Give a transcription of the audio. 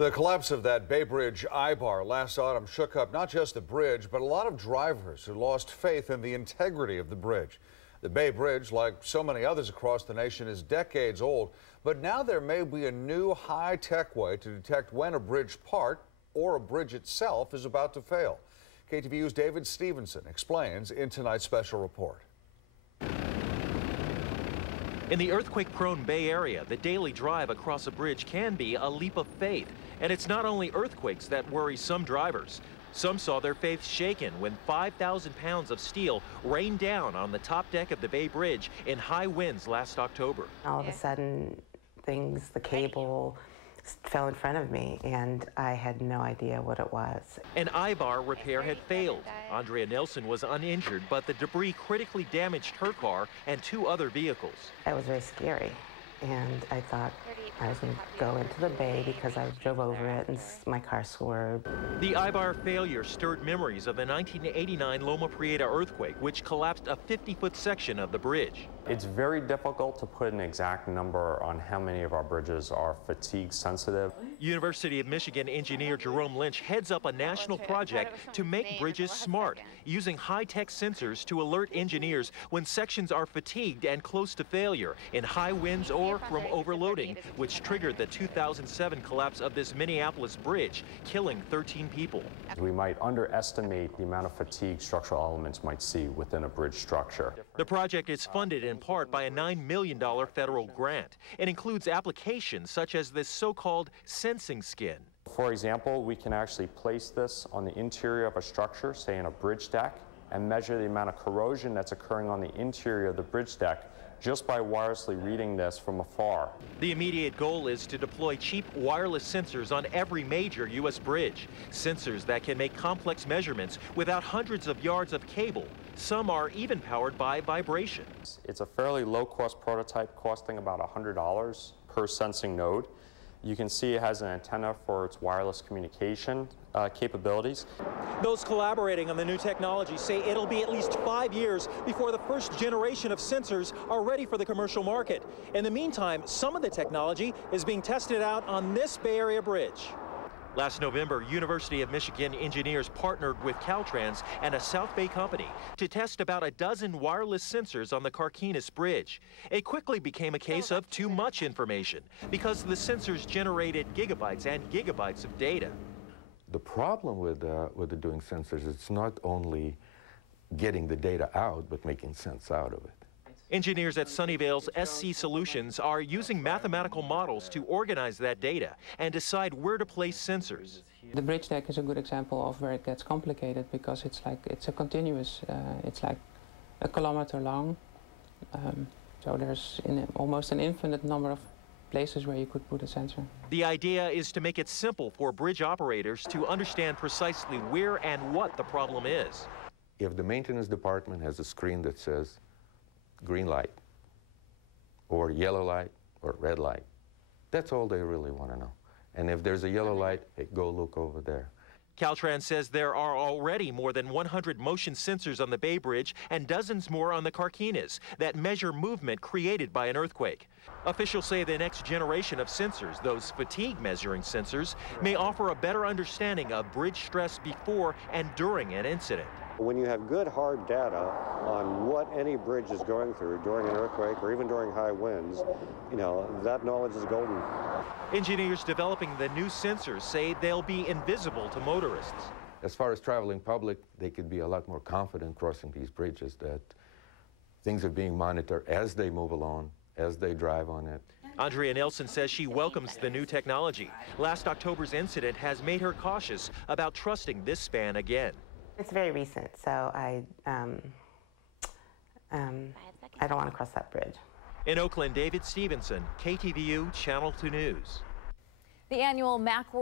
The collapse of that Bay Bridge I-bar last autumn shook up not just the bridge, but a lot of drivers who lost faith in the integrity of the bridge. The Bay Bridge, like so many others across the nation, is decades old, but now there may be a new high-tech way to detect when a bridge part or a bridge itself is about to fail. KTVU's David Stevenson explains in tonight's special report. In the earthquake-prone Bay Area, the daily drive across a bridge can be a leap of faith. And it's not only earthquakes that worry some drivers. Some saw their faith shaken when 5,000 pounds of steel rained down on the top deck of the Bay Bridge in high winds last October. All of a sudden, the cable fell in front of me, and I had no idea what it was. An I-bar repair had failed. Andrea Nelson was uninjured, but the debris critically damaged her car and two other vehicles. It was very scary, and I thought I was going to go into the bay because I drove over it and my car swerved. The I-bar failure stirred memories of the 1989 Loma Prieta earthquake, which collapsed a 50-foot section of the bridge. It's very difficult to put an exact number on how many of our bridges are fatigue sensitive. University of Michigan engineer Jerome Lynch heads up a national project to make bridges smart, using high-tech sensors to alert engineers when sections are fatigued and close to failure in high winds or from overloading, which triggered the 2007 collapse of this Minneapolis bridge, killing 13 people. We might underestimate the amount of fatigue structural elements might see within a bridge structure. The project is funded in part by a $9 million federal grant. It includes applications such as this so-called sensing skin. For example, we can actually place this on the interior of a structure, say in a bridge deck, and measure the amount of corrosion that's occurring on the interior of the bridge deck just by wirelessly reading this from afar. The immediate goal is to deploy cheap wireless sensors on every major U.S. bridge. Sensors that can make complex measurements without hundreds of yards of cable. Some are even powered by vibration. It's a fairly low-cost prototype costing about $100 per sensing node. You can see it has an antenna for its wireless communication capabilities. Those collaborating on the new technology say it'll be at least 5 years before the first generation of sensors are ready for the commercial market. In the meantime, some of the technology is being tested out on this Bay Area bridge. Last November, University of Michigan engineers partnered with Caltrans and a South Bay company to test about a dozen wireless sensors on the Carquinez Bridge. It quickly became a case of too much information because the sensors generated gigabytes and gigabytes of data. The problem with doing sensors, it's not only getting the data out, but making sense out of it. Engineers at Sunnyvale's SC Solutions are using mathematical models to organize that data and decide where to place sensors. The bridge deck is a good example of where it gets complicated because it's a continuous, it's like a kilometer long. So there's almost an infinite number of places where you could put a sensor. The idea is to make it simple for bridge operators to understand precisely where and what the problem is. If the maintenance department has a screen that says green light, or yellow light, or red light, that's all they really want to know. And if there's a yellow light, hey, go look over there. Caltrans says there are already more than 100 motion sensors on the Bay Bridge and dozens more on the Carquinez that measure movement created by an earthquake. Officials say the next generation of sensors, those fatigue measuring sensors, may offer a better understanding of bridge stress before and during an incident. When you have good hard data on what any bridge is going through during an earthquake or even during high winds, that knowledge is golden. Engineers developing the new sensors say they'll be invisible to motorists. As far as traveling public, they could be a lot more confident crossing these bridges, that things are being monitored as they move along, as they drive on it. Andrea Nelson says she welcomes the new technology. Last October's incident has made her cautious about trusting this span again. It's very recent, so I don't want to cross that bridge. In Oakland, David Stevenson, KTVU Channel 2 News. The annual Macworld